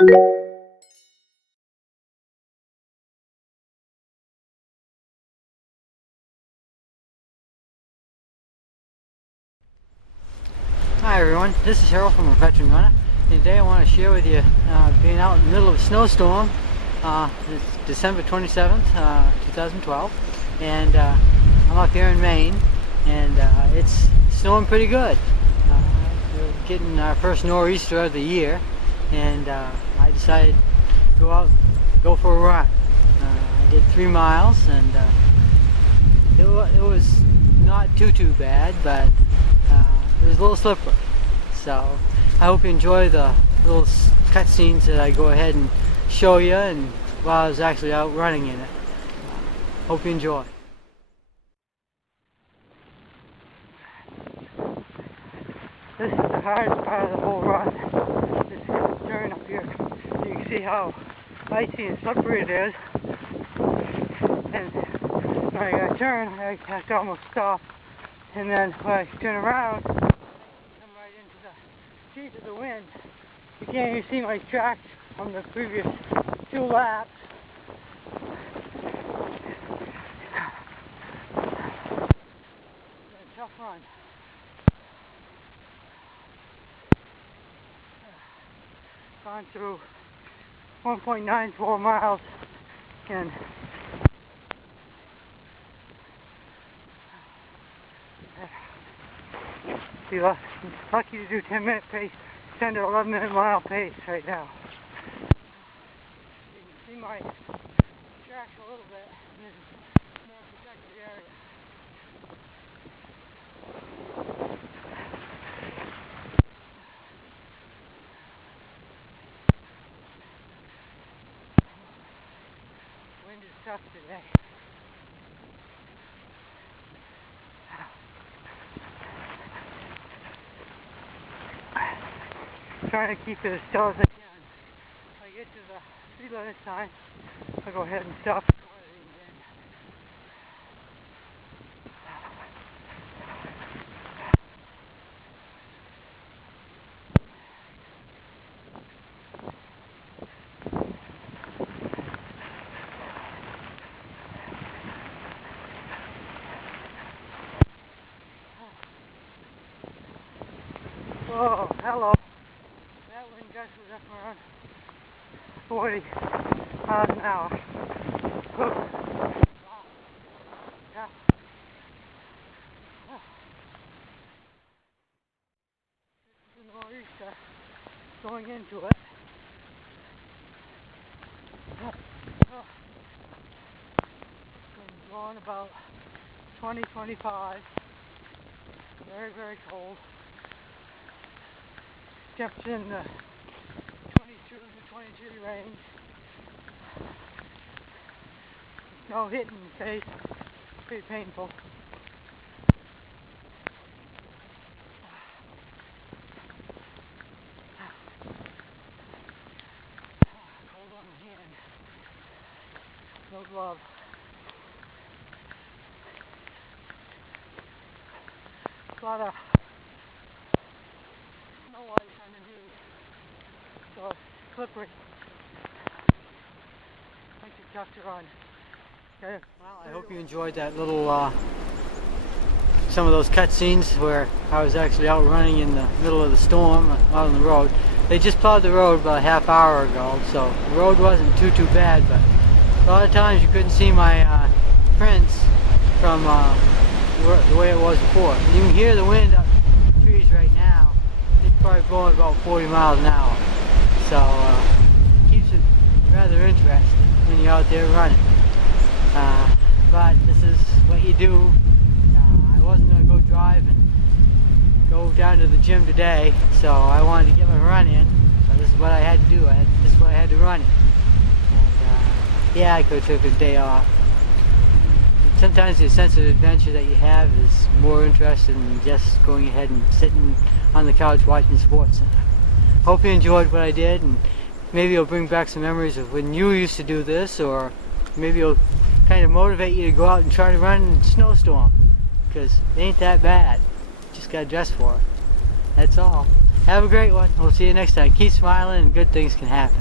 Hi everyone, this is Harold from A Veteran Runner, and today I want to share with you being out in the middle of a snowstorm. It's December 27th, 2012, and I'm up here in Maine, and it's snowing pretty good. We're getting our first nor'easter of the year, and I decided to go for a run. I did 3 miles, and it was not too bad, but it was a little slippery. So I hope you enjoy the little cutscenes that I go ahead and show you, and while I was actually out running in it. Hope you enjoy. This is the hardest part of the whole run. This turn up here. You can see how icy and slippery it is. And when I got to turn, I have to almost stop. And then when I turn around, I come right into the teeth of the wind. You can't even see my tracks from the previous 2 laps. It's a tough run. Gone through 1.94 miles, and be lucky to do 10-minute pace, 10 to 11-minute mile pace right now. You can see my tracks a little bit. This is more protected area. Wind is tough today. Trying to keep it as still as I can. If I get to the speed limit sign, I'll go ahead and stop recording again. Whoa, hello. That wind gust was up around 40 miles an hour. Wow. Yeah. This is the nor'easter going into it. It's blowing about 20-25. Very cold. Temperature in the 22 to 23 range. Snow hitting the face. Pretty painful. Cold on the hand. No glove. A lot of snow ice underneath. So it's slippery. Makes it tough to run. Okay. Well, I hope you enjoyed that little some of those cutscenes where I was actually out running in the middle of the storm out on the road. They just plowed the road about a half hour ago, so the road wasn't too bad, but a lot of times you couldn't see my prints from the way it was before. And you can hear the wind up in the trees right now. It's probably blowing about 40 miles an hour. So it keeps it rather interesting when you're out there running. But this is what you do. I wasn't going to go drive and go down to the gym today, so I wanted to get my run in. So this is what I had to do. This is what I had to run in. And yeah, I could have took a day off. Sometimes the sense of adventure that you have is more interesting than just going ahead and sitting on the couch watching sports. Hope you enjoyed what I did, and maybe it'll bring back some memories of when you used to do this, or maybe it'll kind of motivate you to go out and try to run in a snowstorm, because it ain't that bad. Just gotta dress for it. That's all. Have a great one. We'll see you next time. Keep smiling and good things can happen.